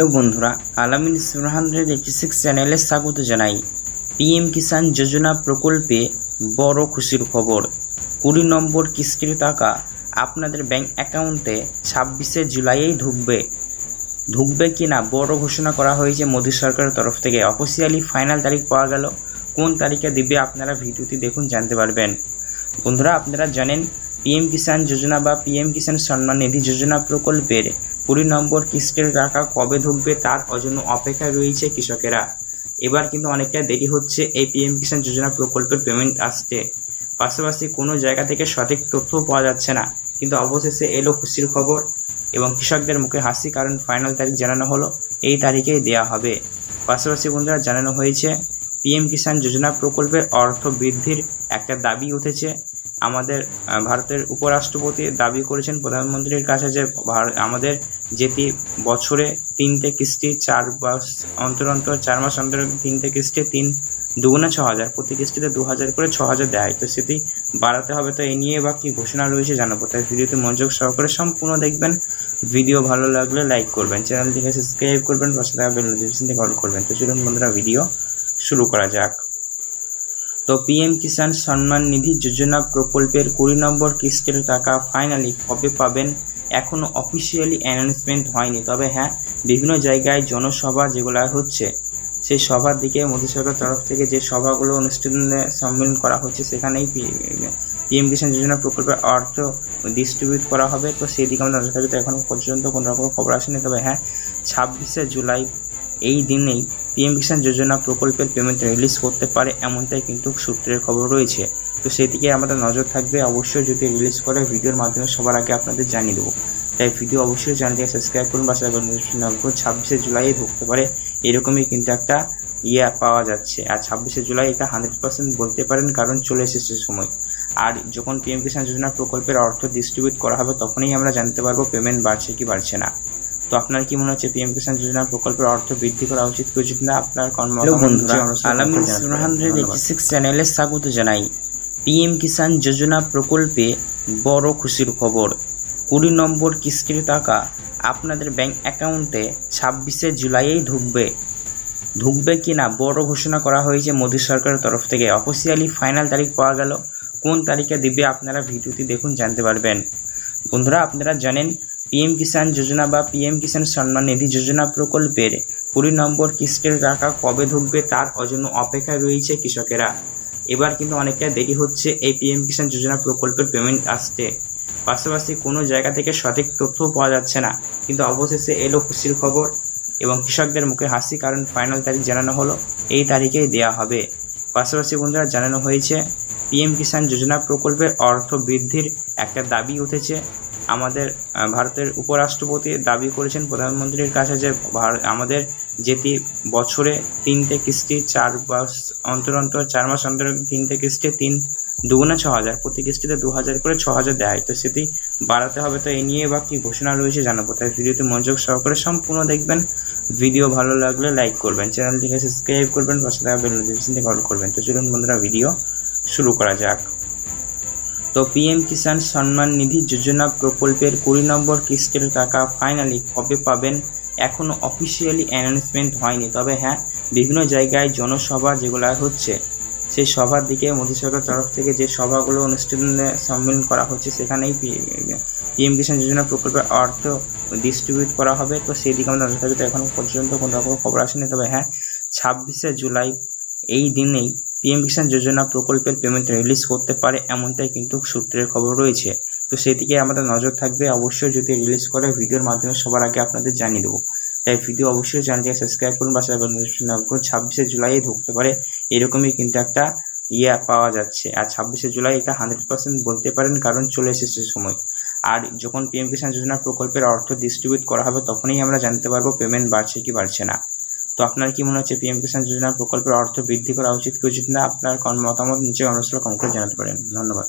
Hello বন্ধুরা, আলামিন 786 চ্যানেলে স্বাগত জানাই। পিএম কিষাণ যোজনা প্রকল্পে বড় খুশির খবর। 20 নম্বর কিস্তির টাকা আপনাদের ব্যাংক অ্যাকাউন্টে 26শে জুলাইয়েই ঢুকবে কিনা বড় ঘোষণা করা হয়েছে মোদী সরকারের তরফ থেকে। অফিসিয়ালি ফাইনাল তারিখ পাওয়া গেল। কোন তারিখে দিবে আপনারা ভিডিওটি দেখুন, জানতে পারবেন। বন্ধুরা, আপনারা জানেন পিএম কিষাণ যোজনা বা পিএম কিষাণ সম্মান নিধি যোজনা প্রকল্পের 20 নম্বর কিস্তির টাকা কবে ঢুকবে তার জন্য অপেক্ষায় রয়েছে কৃষকেরা। এবার কিন্তু অনেকটা দেরি হচ্ছে এই পিএম কিষাণ যোজনা প্রকল্পের পেমেন্ট আসতে। পাশাপাশি কোনো জায়গা থেকে সঠিক তথ্য পাওয়া যাচ্ছে না, কিন্তু অবশেষে এলো খুশির খবর এবং কৃষকদের মুখে হাসি, কারণ ফাইনাল তারিখ জানানো হলো এই তারিখেই দেওয়া হবে। পাশাপাশি বন্ধুরা, জানানো হয়েছে পিএম কিষাণ যোজনা প্রকল্পের অর্থ বৃদ্ধির একটা দাবি উঠেছে। আমাদের ভারতের উপরাষ্ট্রপতি দাবি করেছেন প্রধানমন্ত্রীর কাছে যে আমাদের যেটি বছরে 3টে কিস্তি 4 মাস অন্তর 4 মাস অন্তর 3টে কিস্তি 3 দুগুণে 6,000, প্রতি কিস্তিতে 2,000 করে 6,000 দেয়, তো সেটি বাড়াতে হবে। তো এই নিয়ে বা কী ঘোষণা রয়েছে জানাবো, তাই ভিডিওতে মনোযোগ সহকারে সম্পূর্ণ দেখবেন। ভিডিও ভালো লাগলে লাইক করবেন, চ্যানেলটিকে সাবস্ক্রাইব করবেন, পাশে থাকা বেল নোটিফিকেশনটি অল করবেন। তো চলুন বন্ধুরা, ভিডিও শুরু করা যাক। তো পিএম কিষাণ সম্মান নিধি যোজনা প্রকল্পের 20 নম্বর কিস্তির টাকা ফাইনালি কবে পাবেন এখনও অফিসিয়ালি অ্যানাউন্সমেন্ট হয়নি। তবে হ্যাঁ, বিভিন্ন জায়গায় জনসভা যেগুলো হচ্ছে সেই সভার দিকে মোদী সরকারের তরফ থেকে যে সভাগুলো অনুষ্ঠানে সম্মেলন করা হচ্ছে সেখানেই পিএম কিষাণ যোজনা প্রকল্পের অর্থ ডিস্ট্রিবিউট করা হবে। তো সেই দিকে আমরা নজর থাকি। তো এখনও পর্যন্ত কোনো রকম খবর আসেনি। তবে হ্যাঁ, 26শে জুলাই এই দিনেই পিএম কিষাণ যোজনা প্রকল্পের পেমেন্ট রিলিজ করতে পারে, এমনটাই কিন্তু সূত্রের খবর রয়েছে। তো সেদিকে আমাদের নজর থাকবে। অবশ্যই যদি রিলিজ করে ভিডিওর মাধ্যমে সবার আগে আপনাদের জানিয়ে দেবো। তাই ভিডিও অবশ্যই চ্যানেলটিকে সাবস্ক্রাইব করুন, বা 26শে জুলাই ঢুকতে পারে এরকমই কিন্তু একটা পাওয়া যাচ্ছে। আর 26শে জুলাই এটা 100% বলতে পারেন, কারণ চলে এসেছে সময়। আর যখন পিএম কিষাণ যোজনা প্রকল্পের অর্থ ডিস্ট্রিবিউট করা হবে তখনই আমরা জানতে পারবো পেমেন্ট বাড়ছে কি বাড়ছে না। তো আপনার কি মনে হচ্ছে পিএম কিষাণ যোজনা প্রকল্পের অর্থ বৃদ্ধি করা উচিত কি উচিত না? আপনার আলামিন 786 চ্যানেলে স্বাগত জানাই। পিএম কিষাণ যোজনা প্রকল্পে বড় খুশির খবর। 20 নম্বর কিস্তির টাকা আপনাদের ব্যাংক অ্যাকাউন্টে 26শে জুলাইয়েই ঢুকবে কিনা বড় ঘোষণা করা হয়েছে মোদী সরকারের তরফ থেকে। অফিসিয়ালি ফাইনাল তারিখ পাওয়া গেল। কোন তারিখে দিবে আপনারা ভিডিওটি দেখুন, জানতে পারবেন। বন্ধুরা, আপনারা জানেন পিএম কিষাণ যোজনা বা পিএম কিষাণ সম্মান নিধি যোজনা প্রকল্পের 20 নম্বর কিস্তির টাকা কবে ঢুকবে তার জন্য অপেক্ষায় রয়েছে কৃষকেরা। এবার কিন্তু অনেকটা দেরি হচ্ছে এই পিএম কিষাণ যোজনা প্রকল্পের পেমেন্ট আসতে। পাশাপাশি কোনো জায়গা থেকে সঠিক তথ্য পাওয়া যাচ্ছে না, কিন্তু অবশেষে এলো খুশির খবর এবং কৃষকদের মুখে হাসি, কারণ ফাইনাল তারিখ জানানো হলো এই তারিখেই দেওয়া হবে। পাশাপাশি বন্ধুরা, জানানো হয়েছে পিএম কিষাণ যোজনা প্রকল্পের অর্থ বৃদ্ধির একটা দাবি উঠেছে। আমাদের ভারতের উপরাষ্ট্রপতি দাবি করেছেন প্রধানমন্ত্রীর কাছে যে আমাদের যেটি বছরে 3টে কিস্তি 4 মাস অন্তর 4 মাস অন্তর 3টে কিস্তি 3 দুগুণে 6,000, প্রতি কিস্তিতে 2,000 করে 6,000 দেয়, তো সেটি বাড়াতে হবে। তো এই নিয়ে বা কী ঘোষণা রয়েছে জানাবো, তাই ভিডিওতে মনোযোগ সহকারে সম্পূর্ণ দেখবেন। ভিডিও ভালো লাগলে লাইক করবেন, চ্যানেলটিকে সাবস্ক্রাইব করবেন, পাশে থাকা বেল নোটিফিকেশনটি অল করবেন। তো চলুন বন্ধুরা, ভিডিও শুরু করা যাক। তো পিএম কিষাণ সম্মান নিধি যোজনা প্রকল্পের 20 নম্বর কিস্তির টাকা ফাইনালি কবে পাবেন এখনও অফিসিয়ালি অ্যানাউন্সমেন্ট হয়নি। তবে হ্যাঁ, বিভিন্ন জায়গায় জনসভা যেগুলো হচ্ছে সেই সভার দিকে মোদী সরকারের তরফ থেকে যে সভাগুলো অনুষ্ঠানে সম্মেলন করা হচ্ছে সেখানেই পিএম কিষাণ যোজনা প্রকল্পের অর্থ ডিস্ট্রিবিউট করা হবে। তো সেই দিকে আমরা নজর থাকি। তো এখনও পর্যন্ত কোনো রকম খবর আসেনি। তবে হ্যাঁ, 26শে জুলাই এই দিনেই পিএম কিষাণ যোজনা প্রকল্পের পেমেন্ট রিলিজ করতে পারে, এমনটাই কিন্তু সূত্রের খবর রয়েছে। তো সেদিকে আমাদের নজর থাকবে। অবশ্যই যদি রিলিজ করে ভিডিওর মাধ্যমে সবার আগে আপনাদের জানিয়ে দেবো। তাই ভিডিও অবশ্যই চ্যানেলটিকে সাবস্ক্রাইব করুন, বা 26শে জুলাই ঢুকতে পারে এরকমই কিন্তু একটা পাওয়া যাচ্ছে। আর 26শে জুলাই এটা 100% বলতে পারেন, কারণ চলে এসেছে সময়। আর যখন পিএম কিষাণ যোজনা প্রকল্পের অর্থ ডিস্ট্রিবিউট করা হবে তখনই আমরা জানতে পারবো পেমেন্ট বাড়ছে কি বাড়ছে না। তো আপনার কি মনে হচ্ছে পিএম কিষাণ যোজনা প্রকল্পের অর্থ বৃদ্ধি করা উচিত কি উচিত না? আপনার মতামত নিচে কমেন্ট করে জানাতে পারেন। ধন্যবাদ।